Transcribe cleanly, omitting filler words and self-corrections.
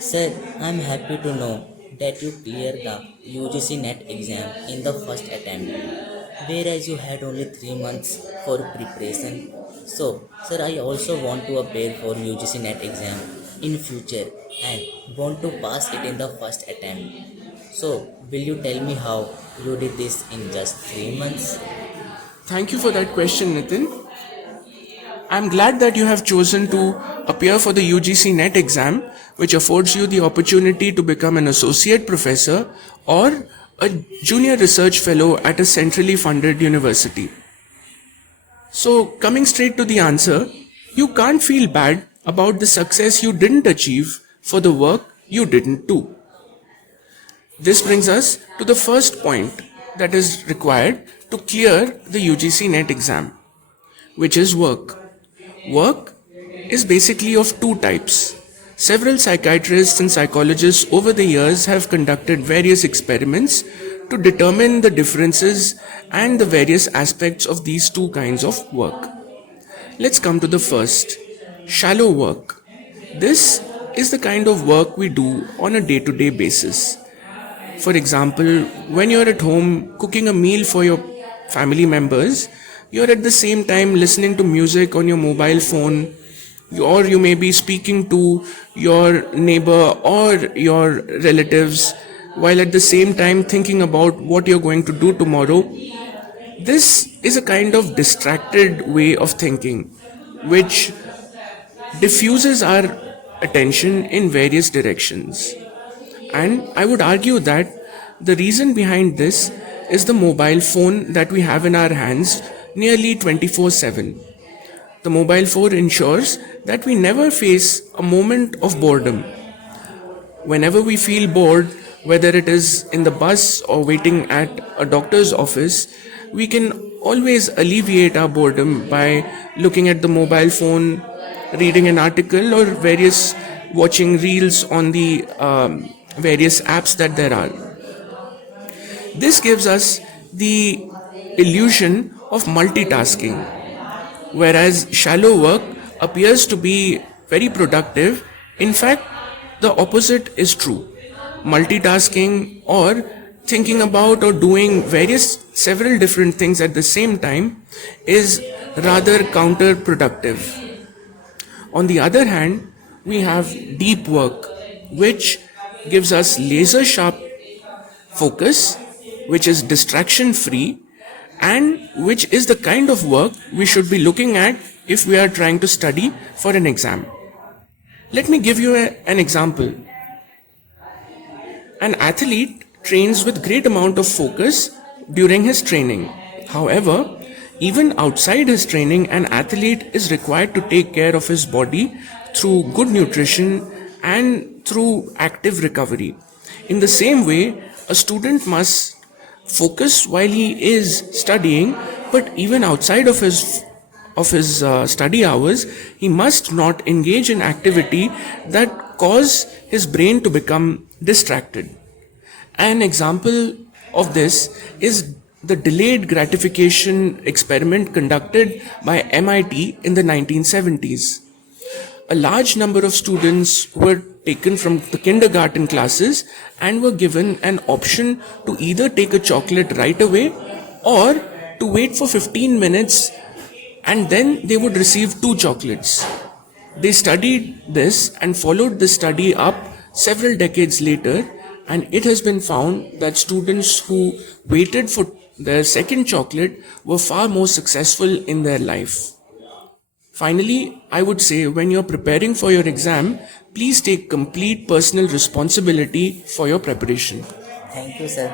Sir, I'm happy to know that you cleared the UGC NET exam in the first attempt, whereas you had only 3 months for preparation. So, sir, I also want to appear for UGC NET exam in future and want to pass it in the first attempt. So, will you tell me how you did this in just 3 months? Thank you for that question, Nitin. I'm glad that you have chosen to appear for the UGC NET exam, which affords you the opportunity to become an associate professor or a junior research fellow at a centrally funded university. So, coming straight to the answer, you can't feel bad about the success you didn't achieve for the work you didn't do. This brings us to the first point that is required to clear the UGC NET exam, which is work. Work is basically of two types. Several psychiatrists and psychologists over the years have conducted various experiments to determine the differences and the various aspects of these two kinds of work. Let's come to the first, shallow work. This is the kind of work we do on a day to day basis. For example, when you're at home cooking a meal for your family members, you're at the same time listening to music on your mobile phone, or you may be speaking to your neighbor or your relatives while at the same time thinking about what you're going to do tomorrow. This is a kind of distracted way of thinking which diffuses our attention in various directions. And I would argue that the reason behind this is the mobile phone that we have in our hands nearly 24/7. The mobile phone ensures that we never face a moment of boredom. Whenever we feel bored, whether it is in the bus or waiting at a doctor's office, we can always alleviate our boredom by looking at the mobile phone, reading an article, or various watching reels on the various apps that there are. This gives us the illusion of multitasking, whereas shallow work appears to be very productive. In fact, the opposite is true. Multitasking or thinking about or doing several different things at the same time is rather counterproductive. On the other hand, we have deep work, which gives us laser sharp focus, which is distraction free, and which is the kind of work we should be looking at if we are trying to study for an exam. Let me give you an example. An athlete trains with great amount of focus during his training. However, even outside his training, an athlete is required to take care of his body through good nutrition and through active recovery. In the same way, a student must focus while he is studying, but even outside of his study hours, he must not engage in activity that cause his brain to become distracted. An example of this is the delayed gratification experiment conducted by MIT in the 1970s. A large number of students were taken from the kindergarten classes and were given an option to either take a chocolate right away or to wait for 15 minutes and then they would receive two chocolates. They studied this and followed the study up several decades later, and it has been found that students who waited for their second chocolate were far more successful in their life. Finally, I would say when you're preparing for your exam, please take complete personal responsibility for your preparation. Thank you, sir.